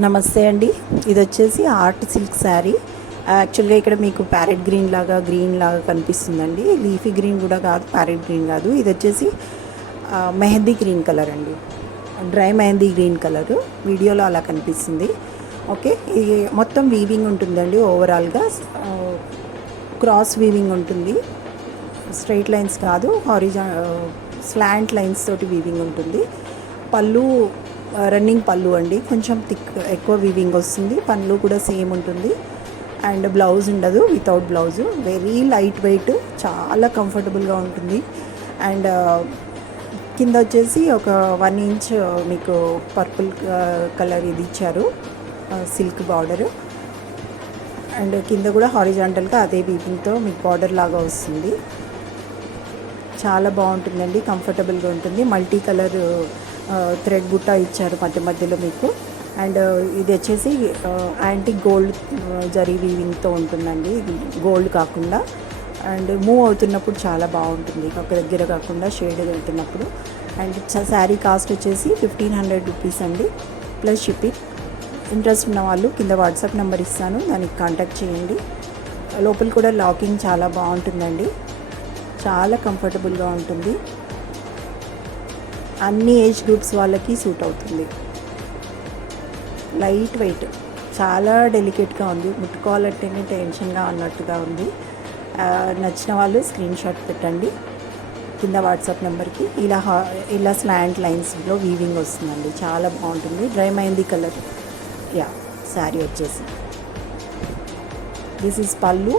నమస్తే అండి. ఇది వచ్చేసి ఆర్ట్ సిల్క్ శారీ. యాక్చువల్గా ఇక్కడ మీకు ప్యారెట్ గ్రీన్ లాగా కనిపిస్తుందండి. లీఫీ గ్రీన్ కూడా కాదు, ప్యారెట్ గ్రీన్ కాదు. ఇది వచ్చేసి మెహందీ గ్రీన్ కలర్ అండి. డ్రై మెహందీ గ్రీన్ కలరు వీడియోలో అలా కనిపిస్తుంది. ఓకే, ఇది మొత్తం వీవింగ్ ఉంటుందండి. ఓవరాల్గా క్రాస్ వీవింగ్ ఉంటుంది. స్ట్రైట్ లైన్స్ కాదు, స్లాంట్ లైన్స్ తోటి వీవింగ్ ఉంటుంది. పళ్ళు రన్నింగ్ పళ్ళు అండి, కొంచెం ఎక్కువ వీవింగ్ వస్తుంది. పళ్ళు కూడా సేమ్ ఉంటుంది. అండ్ బ్లౌజ్ ఉండదు, without blouse. Very light weight, చాలా కంఫర్టబుల్గా ఉంటుంది. అండ్ కింద వచ్చేసి ఒక 1 ఇంచ్ మీకు పర్పుల్ కలర్ ఇది ఇచ్చారు, సిల్క్ బార్డరు. అండ్ కింద కూడా హారిజాంటల్గా అదే వీవింగ్తో మీకు బార్డర్ లాగా వస్తుంది. చాలా బాగుంటుందండి, కంఫర్టబుల్గా ఉంటుంది. మల్టీ కలర్ థ్రెడ్ బుట్ట ఇచ్చారు మధ్య మధ్యలో మీకు. అండ్ ఇది వచ్చేసి యాంటిక్ గోల్డ్ జరీ వీవింగ్తో ఉంటుందండి, గోల్డ్ కాకుండా. అండ్ మూవ్ అవుతున్నప్పుడు చాలా బాగుంటుంది, ఒక దగ్గర కాకుండా షేడ్ వెళ్తున్నప్పుడు. అండ్ శారీ కాస్ట్ వచ్చేసి 1500 రూపీస్ అండి, ప్లస్ షిప్పింగ్. ఇంట్రెస్ట్ ఉన్న వాళ్ళు కింద వాట్సాప్ నెంబర్ ఇస్తాను, దానికి కాంటాక్ట్ చేయండి. లోపల కూడా లాకింగ్ చాలా బాగుంటుందండి, చాలా కంఫర్టబుల్గా ఉంటుంది. అన్ని ఏజ్ గ్రూప్స్ వాళ్ళకి సూట్ అవుతుంది. లైట్ వెయిట్, చాలా డెలికేట్గా ఉంది, ముట్టుకోవాలంటేనే టెన్షన్గా అన్నట్టుగా ఉంది. నచ్చిన వాళ్ళు స్క్రీన్ షాట్ పెట్టండి కింద వాట్సాప్ నెంబర్కి. ఇలా స్లాంట్ లైన్స్లో వీవింగ్ వస్తుందండి, చాలా బాగుంటుంది. డ్రై మెహందీ కలర్ శారీ వచ్చేసి. దిస్ ఈజ్ పళ్ళు.